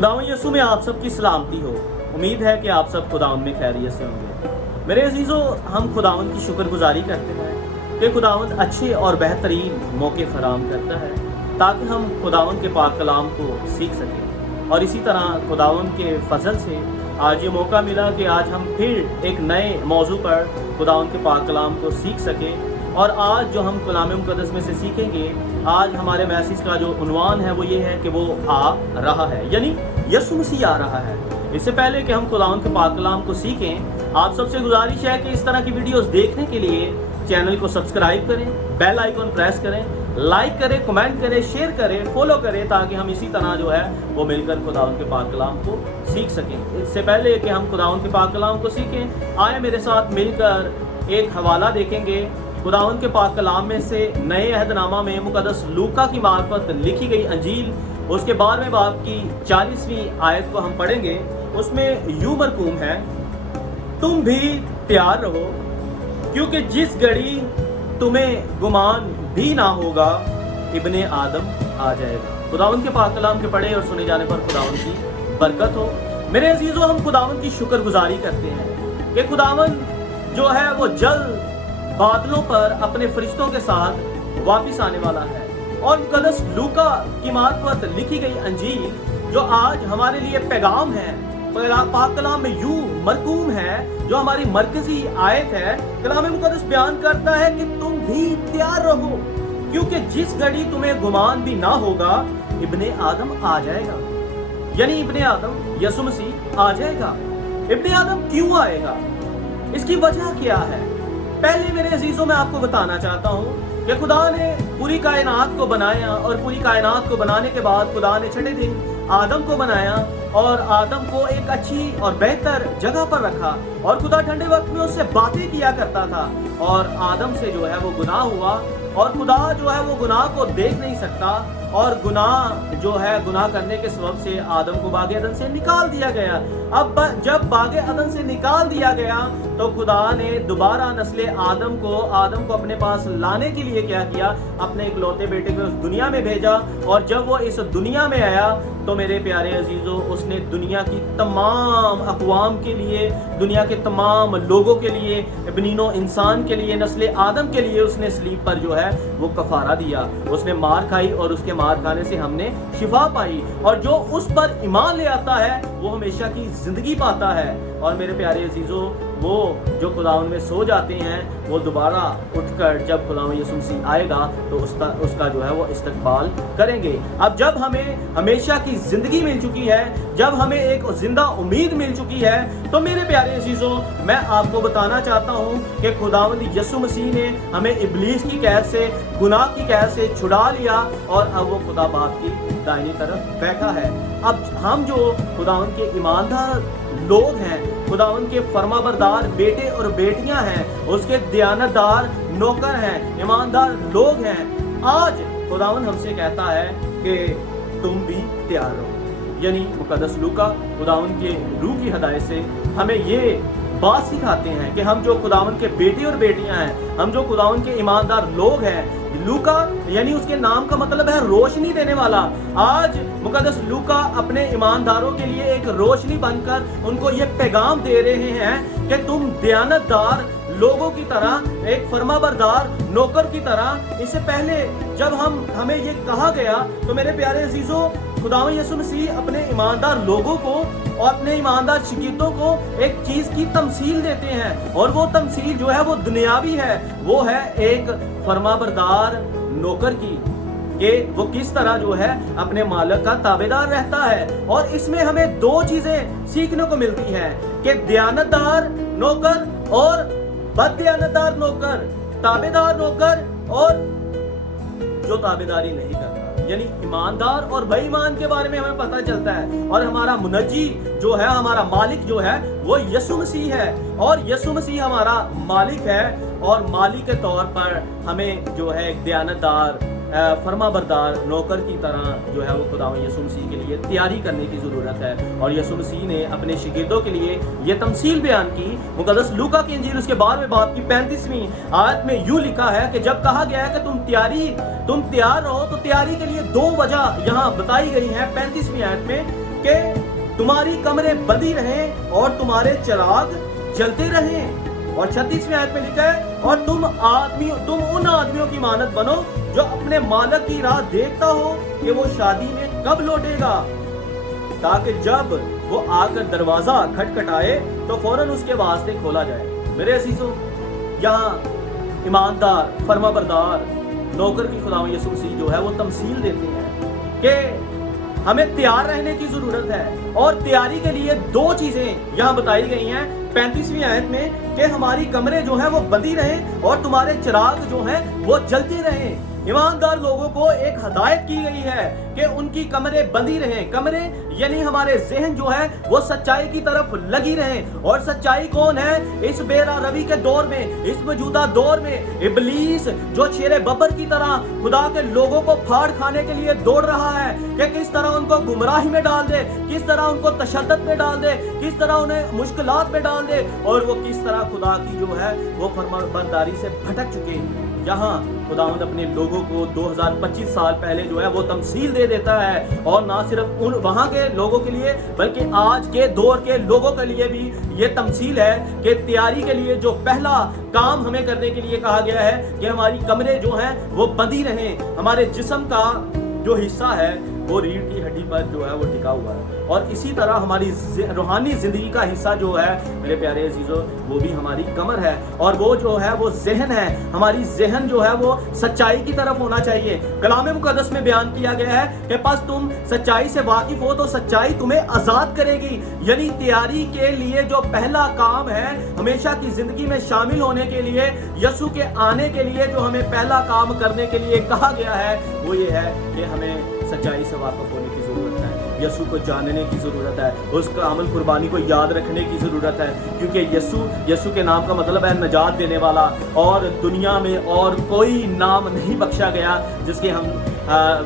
खुदावंद यीशु में आप सबकी सलामती हो। उम्मीद है कि आप सब खुदावंद में खैरियत से होंगे। मेरे अजीज़ों, हम खुदावंद की शुक्रगुजारी करते हैं कि खुदावंद अच्छे और बेहतरीन मौके फराहम करता है ताकि हम खुदावंद के पाक कलाम को सीख सकें। और इसी तरह खुदावंद के फजल से आज ये मौका मिला कि आज हम फिर एक नए मौजू पर खुदावंद के पाक कलाम को सीख सकें। और आज जो हम कलाम मुक़द्दस में से सीखेंगे, आज हमारे मैसेज का जो उन्वान है वो ये है कि वो आ रहा है, यानी यीशु मसीह आ रहा है। इससे पहले कि हम खुदावंद के पाक कलाम को सीखें, आप सबसे गुजारिश है कि इस तरह की वीडियोस देखने के लिए चैनल को सब्सक्राइब करें, बेल आइकन प्रेस करें, लाइक करें, कमेंट करें, शेयर करें, फॉलो करें, ताकि हम इसी तरह जो है वो मिलकर खुदावंद के पाक कलाम को सीख सकें। इससे पहले कि हम खुदावंद के पाक कलाम को सीखें, आए मेरे साथ मिलकर एक हवाला देखेंगे खुदावंद के पाक कलाम में से नए अहदनामा में मुक़द्दस लूका की मार्फत लिखी गई अंजील, उसके 12वें बाब की 40वीं आयत को हम पढ़ेंगे। उसमें यूं मरकूम है, तुम भी तैयार रहो क्योंकि जिस घड़ी तुम्हें गुमान भी ना होगा इब्ने आदम आ जाएगा। खुदावंद के पाक कलाम के पढ़े और सुने जाने पर खुदावंद की बरकत हो। मेरे अजीज़ों, हम खुदावंद की शुक्रगुजारी करते हैं कि खुदावंद जो है वो जल्द बादलों पर अपने फरिश्तों के साथ वापस आने वाला है। और मुक़द्दस लूका की मार्फत लिखी गई अंजील जो आज हमारे लिए पैगाम है, पाक कलाम में यूं मरकूम है, जो हमारी मरकजी आयत है, कलाम मुक़द्दस बयान करता है कि तुम भी तैयार रहो क्योंकि जिस घड़ी तुम्हें गुमान भी ना होगा इब्ने आदम आ जाएगा। यानी इब्ने आदम यीशु मसीह आ जाएगा। इब्ने आदम क्यों आएगा, इसकी वजह क्या है? पहले मेरे अजीजों, मैं आपको बताना चाहता हूँ कि खुदा ने पूरी कायनात को बनाया और पूरी कायनात को बनाने के बाद खुदा ने छठे दिन आदम को बनाया और आदम को एक अच्छी और बेहतर जगह पर रखा। और खुदा ठंडे वक्त में उससे बातें किया करता था और आदम से जो है वो गुनाह हुआ और खुदा जो है वो गुनाह को देख नहीं सकता और गुनाह जो है गुनाह करने के सबब से आदम को बागे अदन से निकाल दिया गया। अब जब बागे अदन से निकाल दिया गया तो खुदा ने दोबारा नस्ले आदम को अपने पास लाने के लिए क्या किया, अपने इकलौते बेटे को उस दुनिया में भेजा। और जब वो इस दुनिया में आया तो मेरे प्यारे अजीजों, उसने दुनिया की तमाम अक़वाम के लिए, दुनिया के तमाम लोगों के लिए, बनीनो इंसान के लिए, नस्ले आदम के लिए उसने सलीब पर जो है वो कफारा दिया। उसने मार खाई और उसके मार खाने से हमने शिफा पाई। और जो उस पर ईमान ले आता है वो हमेशा की जिंदगी पाता है। और मेरे प्यारे अजीजों, वो जो खुदावंद में सो जाते हैं वो दोबारा उठकर जब खुदावंद यीशु मसीह आएगा तो उसका जो है वो इस्तकबाल करेंगे। अब जब हमें हमेशा की जिंदगी मिल चुकी है, जब हमें एक जिंदा उम्मीद मिल चुकी है, तो मेरे प्यारे अजीजों, मैं आपको बताना चाहता हूँ कि खुदावंद यीशु मसीह ने हमें इब्लीस की कैद से, गुनाह की कैद से छुड़ा लिया और अब वो खुदा बाप की दाहिनी तरफ बैठा है। अब हम जो खुदावंद के ईमानदार लोग हैं, खुदावंद के फरमाबरदार बेटे और बेटियां हैं, उसके दयानतदार नौकर हैं, ईमानदार लोग हैं, आज खुदावंद हमसे कहता है कि तुम भी तैयार रहो। यानी मुक़द्दस लूका खुदावंद के रूह की हिदायत से हमें ये बात सिखाते हैं कि हम जो खुदावंद के बेटे और बेटियां हैं, हम जो खुदावंद के ईमानदार लोग हैं, लूका यानी उसके नाम का मतलब है रोशनी देने वाला। आज मुक़द्दस लूका अपने ईमानदारों के लिए एक रोशनी बनकर उनको ये पैगाम दे रहे हैं कि तुम दयानतदार लोगों की तरह, एक फरमाबरदार नौकर की तरह। इससे पहले जब हमें ये कहा गया तो मेरे प्यारे अजीजों, खुदावंद यीशु मसीह अपने ईमानदार लोगों को और अपने ईमानदार शिकीतों को एक चीज की तमसील देते हैं और वो तमसील जो है वो दुनियावी है, वो है एक फरमाबरदार नौकर की, कि वो किस तरह जो है अपने मालिक का ताबेदार रहता है। और इसमें हमें दो चीजें सीखने को मिलती हैं कि दयानतदार नौकर और बददयानतदार नौकर, ताबेदार नौकर और जो ताबेदारी नहीं करता। यानी ईमानदार और बेईमान के बारे में हमें पता चलता है। और हमारा मुनज्जी जो है, हमारा मालिक जो है वो यीशु मसीह है और यीशु मसीह हमारा मालिक है। और मालिक के तौर पर हमें जो है एक दयानतदार फरमाबरदार नौकर की तरह जो है वो खुदावंद यीशु मसीह के लिए तैयारी करने की ज़रूरत है। और यीशु मसीह ने अपने शिगिर्दों के लिए ये तमसील बयान की। मुक़द्दस लूका की इंजील उसके 12वें बाब की 35वीं आयत में यूँ लिखा है कि जब कहा गया है कि तुम तैयार रहो, तो तैयारी के लिए दो वजह यहाँ बताई गई है 35वीं आयत में کہ تمہاری کمریں بندی رہیں اور تمہارے چراغ جلتے رہیں۔ اور 36ویں آیت میں لکھا ہے اور تم ان آدمیوں کی مانند بنو جو اپنے مالک کی راہ دیکھتا ہو کہ وہ شادی میں کب لوٹے گا، تاکہ جب وہ آ کر دروازہ کھٹکھٹائے تو فوراً اس کے واسطے کھولا جائے۔ میرے عزیزو، یہاں ایماندار فرما بردار نوکر کی خداوند یسوع مسیح جو ہے وہ تمثیل دیتے ہیں کہ ہمیں تیار رہنے کی ضرورت ہے، اور تیاری کے لیے دو چیزیں یہاں بتائی گئی ہیں 35ویں آیت میں کہ ہماری کمریں جو ہیں وہ بندی رہیں اور تمہارے چراغ جو ہیں وہ جلتے رہیں۔ ایماندار لوگوں کو ایک ہدایت کی گئی ہے کہ ان کی کمریں بندی رہیں۔ کمریں یعنی ہمارے ذہن جو ہے وہ سچائی کی طرف لگی رہیں۔ اور سچائی کون ہے؟ اس بے راہ روی کے دور میں، اس موجودہ دور میں ابلیس جو شیر ببر کی طرح خدا کے لوگوں کو پھاڑ کھانے کے لیے دوڑ رہا ہے کہ کس طرح ان کو گمراہی میں ڈال دے، کس طرح ان کو تشدد میں ڈال دے، کس طرح انہیں مشکلات میں ڈال دے، اور وہ کس طرح خدا کی جو ہے وہ فرمانبرداری سے بھٹک چکے ہیں۔ یہاں خداوند اپنے لوگوں کو 2025 سال پہلے جو ہے وہ تمثیل دے دیتا ہے، اور نہ صرف وہاں کے لوگوں کے لیے بلکہ آج کے دور کے لوگوں کے لیے بھی یہ تمثیل ہے کہ تیاری کے لیے جو پہلا کام ہمیں کرنے کے لیے کہا گیا ہے کہ ہماری کمریں جو ہیں وہ بندی رہیں۔ ہمارے جسم کا جو حصہ ہے وہ ریڑھ کی ہڈی پر جو ہے وہ ٹکا ہوا ہے، اور اسی طرح ہماری روحانی زندگی کا حصہ جو ہے میرے پیارے عزیزو وہ بھی ہماری کمر ہے، اور وہ جو ہے وہ ذہن ہے۔ ہماری ذہن جو ہے وہ سچائی کی طرف ہونا چاہیے۔ کلام مقدس میں بیان کیا گیا ہے کہ پس تم سچائی سے واقف ہو تو سچائی تمہیں آزاد کرے گی۔ یعنی تیاری کے لیے جو پہلا کام ہے ہمیشہ کی زندگی میں شامل ہونے کے لیے، یسوع کے آنے کے لیے جو ہمیں پہلا کام کرنے کے لیے کہا گیا ہے وہ یہ ہے کہ ہمیں سچائی سے واقف ہونے کی ضرورت ہے، یسوع کو جاننے کی ضرورت ہے، اس کا عمل قربانی کو یاد رکھنے کی ضرورت ہے، کیونکہ یسوع کے نام کا مطلب ہے نجات دینے والا، اور دنیا میں اور کوئی نام نہیں بخشا گیا جس کے ہم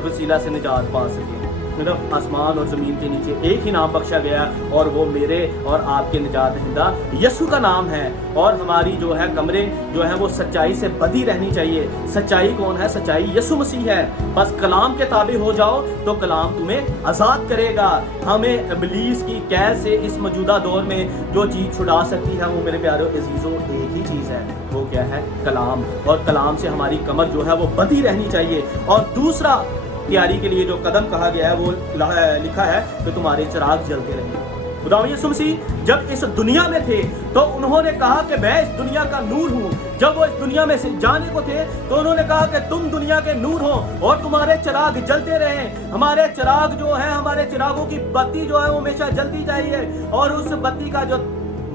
وسیلہ سے نجات پا سکیں۔ صرف آسمان اور زمین کے نیچے ایک ہی نام بخشا گیا، اور وہ میرے اور آپ کے نجات دہندہ یسوع کا نام ہے۔ اور ہماری جو ہے کمریں جو ہے وہ سچائی سے بندی رہنی چاہیے۔ سچائی کون ہے؟ سچائی یسوع مسیح ہے۔ بس کلام کے تابع ہو جاؤ تو کلام تمہیں آزاد کرے گا۔ ہمیں ابلیس کی قید سے اس موجودہ دور میں جو چیز چھڑا سکتی ہے وہ میرے پیارے عزیزوں ایک ہی چیز ہے، وہ کیا ہے؟ کلام۔ اور کلام سے ہماری کمر جو ہے وہ بندی رہنی چاہیے۔ اور دوسرا تیاری کے لیے جو قدم کہا گیا ہے وہ لکھا ہے کہ تمہارے چراغ جلتے رہیں۔ خداوند یسوع مسیح جب اس دنیا میں تھے تو انہوں نے کہا کہ میں اس دنیا کا نور ہوں۔ جب وہ اس دنیا میں سے جانے کو تھے تو انہوں نے کہا کہ تم دنیا کے نور ہو اور تمہارے چراغ جلتے رہیں۔ ہمارے چراغ جو ہے، ہمارے چراغوں کی بتی جو ہے وہ ہمیشہ جلتی چاہیے، اور اس بتی کا جو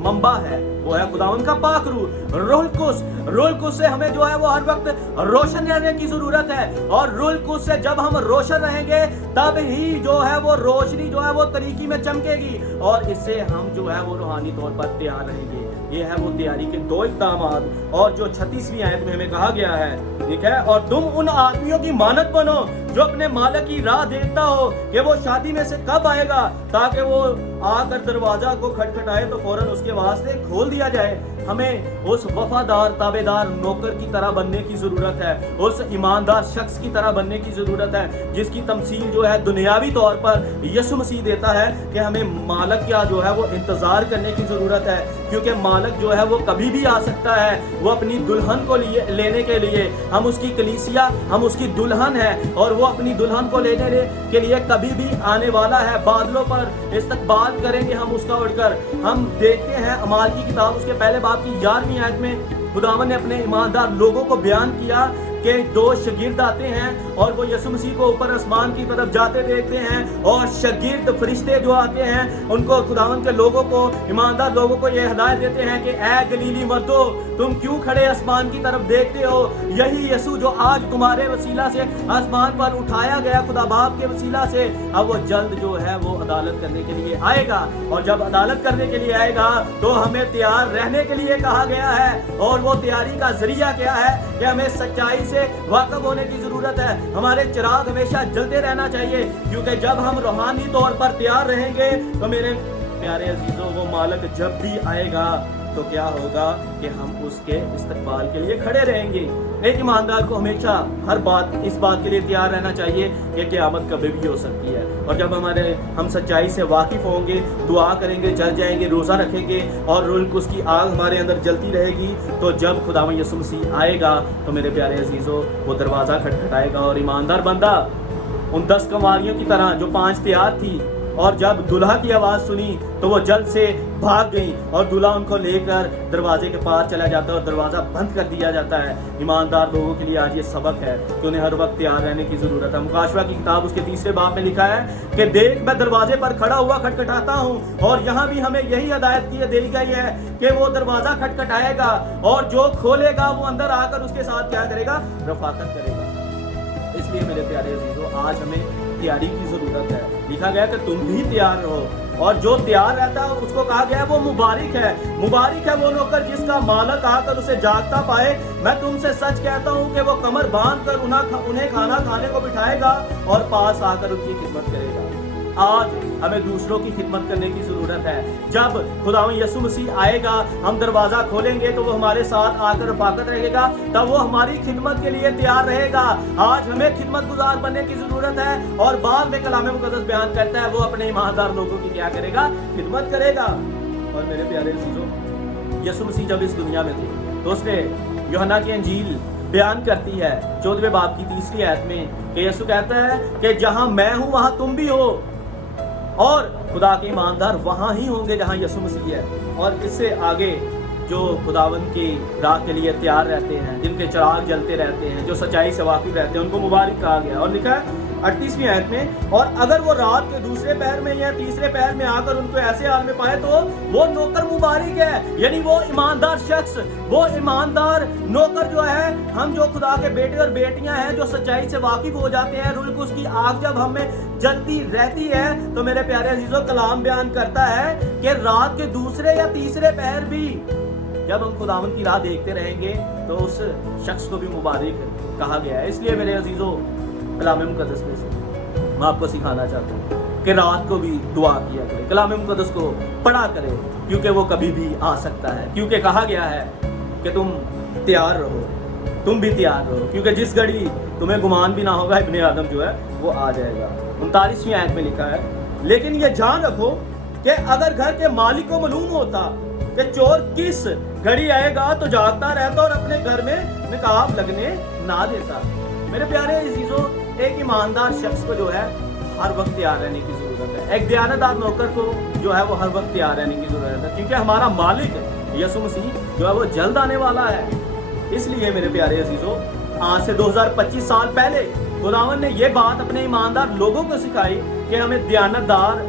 منبع ہے وہ ہے خداوند کا پاک روح، روح القدس۔ روح القدس سے ہمیں جو ہے وہ ہر وقت روشن رہنے کی ضرورت ہے، اور روح القدس سے جب ہم روشن رہیں گے تب ہی جو ہے وہ روشنی جو ہے وہ طریقی میں چمکے گی، اور اس سے ہم جو ہے وہ روحانی طور پر تیار رہیں گے۔ یہ ہے وہ تیاری کے دو اقدامات، اور جو 36ویں آیت میں ہمیں کہا گیا ہے ٹھیک ہے، اور تم ان آدمیوں کی مانند بنو جو اپنے مالک کی راہ دیکھتا ہو کہ وہ شادی میں سے کب آئے گا، تاکہ وہ آ کر دروازہ کو کھٹکھٹائے تو فوراً اس کے واسطے کھول دیا جائے۔ ہمیں اس وفادار تابعدار نوکر کی طرح بننے کی ضرورت ہے، اس ایماندار شخص کی طرح بننے کی ضرورت ہے جس کی تمثیل جو ہے دنیاوی طور پر یسوع مسیح دیتا ہے کہ ہمیں مالک کا جو ہے وہ انتظار کرنے کی ضرورت ہے، کیونکہ مالک جو ہے وہ کبھی بھی آ سکتا ہے۔ وہ اپنی دلہن کو لینے کے لیے، ہم اس کی کلیسیا، ہم اس کی دلہن ہے، اور وہ اپنی دلہن کو لینے کے لیے کبھی بھی آنے والا ہے۔ بادلوں پر استقبال کریں گے ہم اس کا اڑ کر۔ ہم دیکھتے ہیں اعمال کی کتاب اس کے پہلے باب کی 11ویں آیت میں خداوند نے اپنے ایماندار لوگوں کو بیان کیا کہ دو شاگرد آتے ہیں اور وہ یسوع مسیح کو اوپر آسمان کی طرف جاتے دیکھتے ہیں، اور شاگرد فرشتے جو آتے ہیں ان کو خداوند کے لوگوں کو، ایماندار لوگوں کو یہ ہدایت دیتے ہیں کہ اے گلیلی مردو، تم کیوں کھڑے آسمان کی طرف دیکھتے ہو؟ یہی یسوع جو آج تمہارے وسیلہ سے آسمان پر اٹھایا گیا خدا باپ کے وسیلہ سے، اب وہ جلد جو ہے وہ عدالت کرنے کے لیے آئے گا، اور جب عدالت کرنے کے لیے آئے گا تو ہمیں تیار رہنے کے لیے کہا گیا ہے۔ اور وہ تیاری کا ذریعہ کیا ہے کہ ہمیں سچائی سے واقف ہونے کی ضرورت ہے۔ ہمارے چراغ ہمیشہ جلتے رہنا چاہیے، کیونکہ جب ہم روحانی طور پر تیار رہیں گے تو میرے प्यारे अजीजों, वो मालिक जब भी आएगा तो क्या होगा कि हम उसके इस्तकबाल के लिए खड़े रहेंगे। एक ईमानदार को हमेशा हर बात इस बात के लिए तैयार रहना चाहिए कि क़यामत कभी भी हो सकती है, और जब हम सच्चाई से वाकिफ़ होंगे, दुआ करेंगे, जल जाएंगे, रोज़ा रखेंगे और रुल्क उसकी आग हमारे अंदर जलती रहेगी, तो जब खुदावंद यीशु मसीह आएगा तो मेरे प्यारे अजीज़ों वो दरवाज़ा खटखटाएगा और ईमानदार बंदा उन 10 कंवारियों की तरह जो 5 तैयार थी और जब दुल्हा की आवाज़ सुनी तो वो जल्द से भाग गई और दूल्हा उनको लेकर दरवाजे के पास चला जाता है और दरवाज़ा बंद कर दिया जाता है। ईमानदार लोगों के लिए आज ये सबक है कि उन्हें हर वक्त तैयार रहने की ज़रूरत है। मुकाशवा की किताब उसके 3 बाब में लिखा है कि देख मैं दरवाजे पर खड़ा हुआ खटखटाता हूँ, और यहाँ भी हमें यही हिदायत दी गई है कि वो दरवाज़ा खटखटाएगा और जो खोलेगा वो अंदर आकर उसके साथ क्या करेगा, रफ़ाकत करेगा। इसलिए मेरे प्यारे अजीजों, आज हमें तैयारी की ज़रूरत है। लिखा गया कि तुम भी तैयार रहो, और जो तैयार रहता है उसको कहा गया है वो मुबारक है। मुबारक है वो नौकर जिसका मालिक आकर उसे जागता पाए। मैं तुमसे सच कहता हूँ कि वो कमर बांध कर उन्हें खाना खाने को बिठाएगा और पास आकर उनकी खिदमत करेगा। आज हमें दूसरों की खिदमत करने की ज़रूरत है। जब खुदावंद यीशु मसीह आएगा, हम दरवाज़ा खोलेंगे तो वो हमारे साथ आकर रफ़ाकत रहेगा, तब वो हमारी खिदमत के लिए तैयार रहेगा। आज हमें खिदमत गुजार बनने की ज़रूरत है, और बाद में कलाम मुक़द्दस बयान करता है वो अपने ईमानदार लोगों की क्या करेगा, खिदमत करेगा। और मेरे प्यारे अज़ीज़ों, यीशु मसीह जब इस दुनिया में थे तो उसने यूहन्ना की अंजील बयान करती है 14वें बाब की 3री आयत में कि यीशु कहता है कि जहाँ मैं हूँ वहाँ तुम भी हो, और खुदा के ईमानदार वहाँ ही होंगे जहाँ यीशु मसीह है। और इससे आगे जो खुदावंद की राह के लिए तैयार रहते हैं, जिनके चिराग जलते रहते हैं, जो सच्चाई से वाकिफ रहते हैं, उनको मुबारक कहा गया। और लिखा है 38वीं आयत में, और अगर वो रात के दूसरे पहर में या तीसरे पहर में आकर उनको ऐसे हाल में पाए तो वो नौकर मुबारक है। यानी वो ईमानदार शख्स, वो ईमानदार नौकर जो है, हम जो खुदा के बेटे और बेटियां हैं जो सच्चाई से वाकिफ हो जाते हैं, रुल्क उसकी आग जब हमें जलती रहती है, तो मेरे प्यारे अजीजों कलाम बयान करता है कि रात के दूसरे या तीसरे पहर भी जब हम खुदावंद की राह देखते रहेंगे तो उस शख्स को भी मुबारक कहा गया है। इसलिए मेरे अजीजों, कलाम मुक़द्दस में से मैं आपको सिखाना चाहता हूँ कि रात को भी दुआ किया करें, कलाम मुक़द्दस को पढ़ा करें, क्योंकि वो कभी भी आ सकता है। क्योंकि कहा गया है कि तुम तैयार रहो, तुम भी तैयार रहो, क्योंकि जिस घड़ी तुम्हें गुमान भी ना होगा इब्ने आदम जो है वो आ जाएगा। 39वीं आयत में लिखा है, लेकिन ये जान रखो कि अगर घर के मालिक को मालूम होता कि चोर किस घड़ी आएगा तो जागता रहता और अपने घर में नकाब लगने ना देता। मेरे प्यारे अजीजों, एक ईमानदार शख्स को जो है हर वक्त तैयार रहने की ज़रूरत है। एक दयानतदार नौकर को जो है वो हर वक्त तैयार रहने की ज़रूरत है, क्योंकि हमारा मालिक यीशु मसीह जो है वो जल्द आने वाला है। इसलिए मेरे प्यारे अजीजों, आज से 2025 साल पहले खुदावंद ने ये बात अपने ईमानदार लोगों को सिखाई कि हमें दयानतदार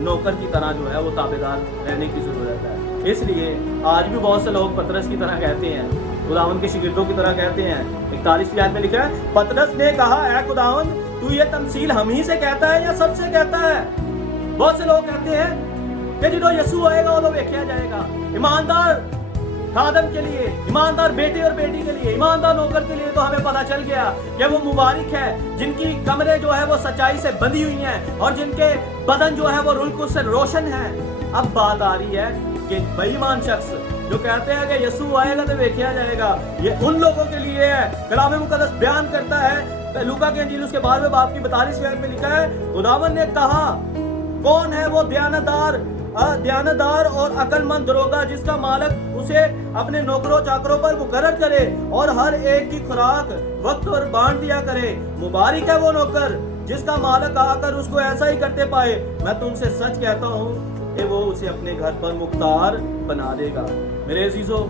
नौकर की तरह जो है वो ताबेदार रहने की ज़रूरत है। इसलिए आज भी बहुत से लोग पतरस की तरह कहते हैं, खुदावंद के शागिर्दों की तरह कहते हैं। 41वीं आयत में लिखा है, पतरस ने कहा, ऐ खुदावंद तू ये तमसील हम ही से कहता है या सबसे कहता है? बहुत से लोग कहते हैं कि जो यीशु आएगा वो देखा जाएगा। ईमानदार खादम के लिए, ईमानदार बेटे और बेटी के लिए, ईमानदार नौकर के लिए तो हमें पता चल गया कि वो मुबारक है जिनकी कमरे जो है वो सच्चाई से बंधी हुई हैं और जिनके बदन जो है वो रुल्क से रोशन है। अब बात आ रही है कि बेईमान शख्स जो कहते हैं कि यीशु आएगा तो देखा जाएगा, ये उन लोगों के लिए है। कलाम मुक़द्दस बयान करता है, लूका की अंजील उसके 12वें बाब की 42वीं आयत में लिखा है, खुदावंद ने कहा, कौन है वो दयानतदार और अक्लमंद दरोगा जिसका मालिक उसे अपने नौकरों चाकरों पर मुकर्रर करे और हर एक की खुराक वक्त पर बांट दिया करे। मुबारक है वो नौकर जिसका मालिक आकर उसको ऐसा ही करते पाए। मैं तुमसे सच कहता हूँ कि वो उसे अपने घर पर मुख्तार बना देगा। मेरे अजीजों,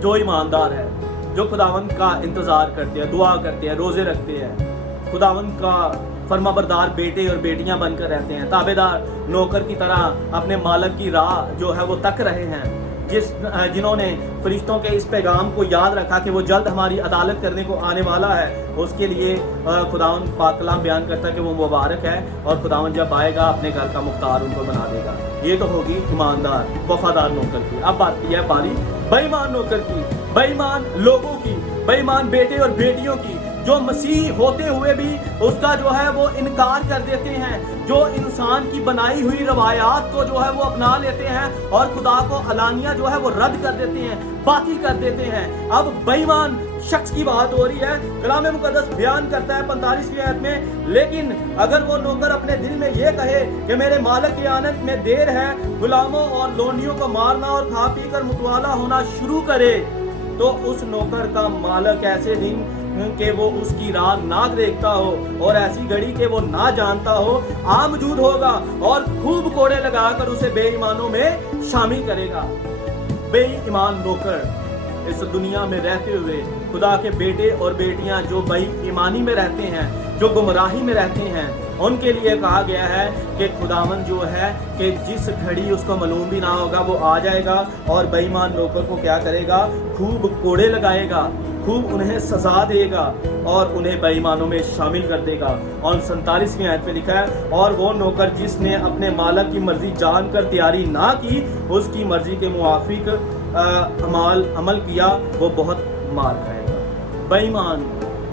जो ईमानदार है, जो खुदावंद का इंतजार करते हैं, दुआ करते हैं, रोजे रखते हैं, खुदावंद का फरमाबरदार बेटे और बेटियां बनकर रहते हैं, ताबेदार नौकर की तरह अपने मालिक की राह जो है वो तक रहे हैं, जिन्होंने फरिश्तों के इस पैगाम को याद रखा कि वो जल्द हमारी अदालत करने को आने वाला है, उसके लिए खुदावंद पाक कलाम बयान करता है कि वो मुबारक है और खुदावंद जब आएगा अपने घर का मुख्तार उनको बना देगा। ये तो होगी ईमानदार वफादार नौकर की। अब बात की है बारी बेईमान नौकर की, बेईमान लोगों की, बेईमान बेटे और बेटियों की, जो मसीह होते हुए भी उसका जो है वो इनकार कर देते हैं, जो इंसान की बनाई हुई रवायात को जो है वो अपना लेते हैं और खुदा को अलानिया जो है वो रद्द कर देते हैं, बातिल कर देते हैं। अब बेईमान शख्स की बात हो रही है। कलाम मुकद्दस बयान करता है 45वीं आयत में, लेकिन अगर वो नौकर अपने दिल में ये कहे कि मेरे मालिक की आनत में देर है, गुलामों और लोनियों को मारना और खा पी कर मुतवाला होना शुरू करे, तो उस नौकर का मालिक ऐसे दिन कि वो उसकी रात ना देखता हो और ऐसी घड़ी के वो ना जानता हो आ मौजूद होगा और खूब कोड़े लगाकर उसे बेईमानों में शामिल करेगा। बेईमान नौकर इस दुनिया में रहते हुए खुदा के बेटे और बेटियां जो बेईमानी में रहते हैं, जो गुमराही में रहते हैं, उनके लिए कहा गया है कि खुदावन जो है कि जिस घड़ी उसको मालूम भी ना होगा वो आ जाएगा और बेईमान नौकर को क्या करेगा, खूब कोड़े लगाएगा, खूब उन्हें सजा देगा और उन्हें बेईमानों में शामिल कर देगा। और 47वीं आयत में लिखा है, और वो नौकर जिसने अपने मालिक की मर्जी जानकर तैयारी ना की, उसकी मर्जी के मुआफिक अमल किया, वो बहुत मार खाएगा। बेईमान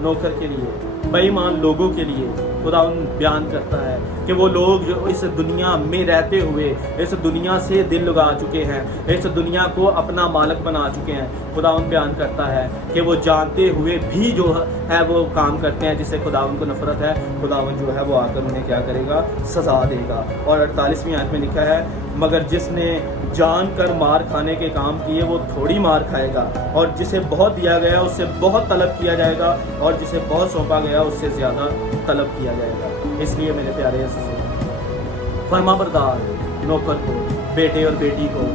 नौकर के लिए, बेईमान लोगों के लिए खुदा बयान करता है कि वो लोग जो इस दुनिया में रहते हुए इस दुनिया से दिल लगा चुके हैं, इस दुनिया को अपना मालिक बना चुके हैं, खुदा बयान करता है कि वो जानते हुए भी जो है वो काम करते हैं जिससे खुदा को नफरत है, खुदा जो है वो आकर उन्हें क्या करेगा, सजा देगा। और 48वीं आयत में लिखा है, मगर जिसने जान कर मार खाने के काम किए वो थोड़ी मार खाएगा, और जिसे बहुत दिया गया उससे बहुत तलब किया जाएगा, और जिसे बहुत सौंपा गया उससे ज़्यादा तलब किया जाएगा। इसलिए मेरे प्यारे फरमाबरदार नौकर को, बेटे और बेटी को,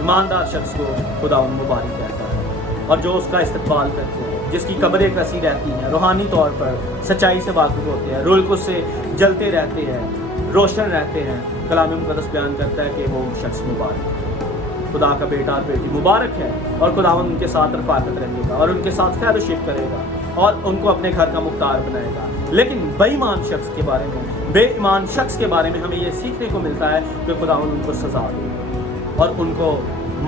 ईमानदार शख्स को खुदा मुबारक कहता है, और जो उसका इस्तकबाल करते हैं, जिसकी कब्रें कसी रहती हैं, रूहानी तौर पर सच्चाई से वाकिफ होते हैं, रूह कुद्स से जलते रहते हैं, रोशन रहते हैं। कलाम मुकद्दस बयान करता है कि वो शख्स मुबारक है, खुदा का बेटा और बेटी मुबारक है, और खुदावन उनके साथ रफ़ाकत रखेगा और उनके साथ खैर शिफ करेगा और उनको अपने घर का मुख्तार बनाएगा। लेकिन बेईमान शख्स के बारे में, बेईमान शख्स के बारे में हमें ये सीखने को मिलता है कि खुदावन उनको सजा देगा और उनको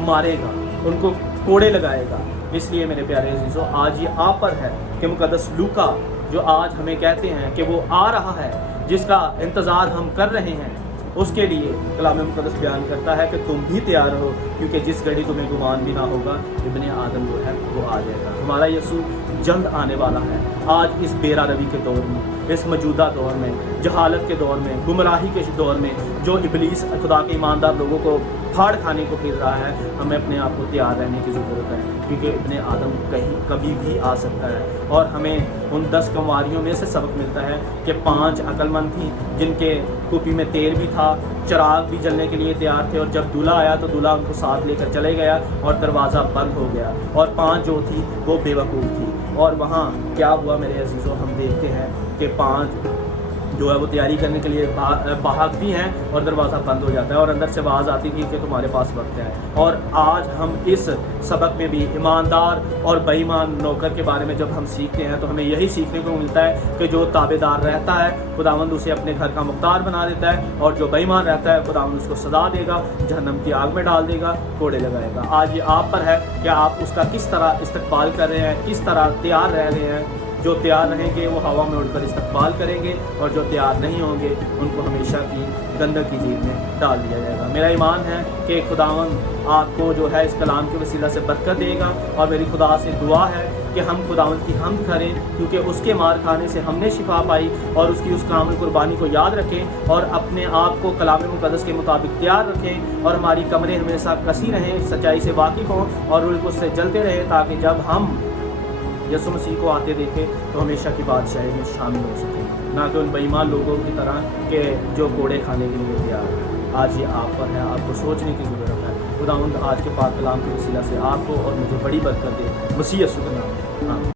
मारेगा, उनको कोड़े लगाएगा। इसलिए मेरे प्यारे अजीज़ों, आज ये आप पर है कि मुकद्दस लूका जो आज हमें कहते हैं कि वो आ रहा है, जिसका इंतज़ार हम कर रहे हैं, उसके लिए कलाम मुकद्दस बयान करता है कि तुम भी तैयार रहो, क्योंकि जिस घड़ी तुम्हें गुमान भी ना होगा, इब्ने आदम जो है वो आ जाएगा। हमारा यीशु जल्द आने वाला है। आज इस बेरा रवी के दौर में, इस मौजूदा दौर में, जहालत के दौर में, गुमराही के दौर में, जो इबलीस खुदा के ईमानदार लोगों को फाड़ खाने को फिर रहा है, हमें अपने आप को तैयार रहने की ज़रूरत है, क्योंकि इब्ने आदम कभी भी आ सकता है। और हमें उन 10 कंवारियों में से सबक मिलता है कि 5 अक्लमंद थी, जिनके कुपी में तेल भी था, चिराग भी जलने के लिए तैयार थे, और जब दूल्हा आया तो दूल्हा उनको साथ लेकर चले गया और दरवाज़ा बंद हो गया, और 5 जो थी वो बेवकूफ़ थी। और वहाँ क्या हुआ मेरे अजीज़ों, हम देखते हैं कि 5 जो है वो तैयारी करने के लिए भागती हैं और दरवाज़ा बंद हो जाता है, और अंदर से आवाज़ आती थी कि तुम्हारे पास वक्त है। और आज हम इस सबक में भी ईमानदार और बेईमान नौकर के बारे में जब हम सीखते हैं तो हमें यही सीखने को मिलता है कि जो ताबेदार रहता है खुदावंद उसे अपने घर का मुख्तार बना देता है, और जो बेईमान रहता है खुदावंद उसको सजा देगा, जहन्नम की आग में डाल देगा, कोड़े लगाएगा। आज ये आप पर है कि आप उसका किस तरह इस्तकबाल कर रहे हैं, किस तरह तैयार रह रहे हैं। जो तैयार रहेंगे वो हवा में उड़कर इस्तकबाल करेंगे, और जो तैयार नहीं होंगे उनको हमेशा की गंदक की झील में डाल दिया जाएगा। मेरा ईमान है कि खुदावंद आपको जो है इस कलाम के वसीला से बरकत देगा, और मेरी खुदा से दुआ है कि हम खुदावंद की हमद करें, क्योंकि उसके मार खाने से हमने शिफा पाई, और उसकी उस कामिल कुर्बानी को याद रखें और अपने आप को कलाम मुकद्दस के मुताबिक तैयार रखें, और हमारी कमरें हमेशा कसी रहें, सच्चाई से वाकिफ़ हों और रूह कुद्स से जलते रहें, ताकि जब हम यीशु मसीह को आते देखें तो हमेशा की बादशाही में शामिल हो सकें, ना कि उन बेईमान लोगों की तरह के जो कोड़े खाने के लिए तैयार हैं। आज ये आप पर है, आपको सोचने की ज़रूरत है। खुदावंद आज के पाक कलाम के वसीला से आपको और मुझे बड़ी बरकत दे, मसीह यीशु के नाम में।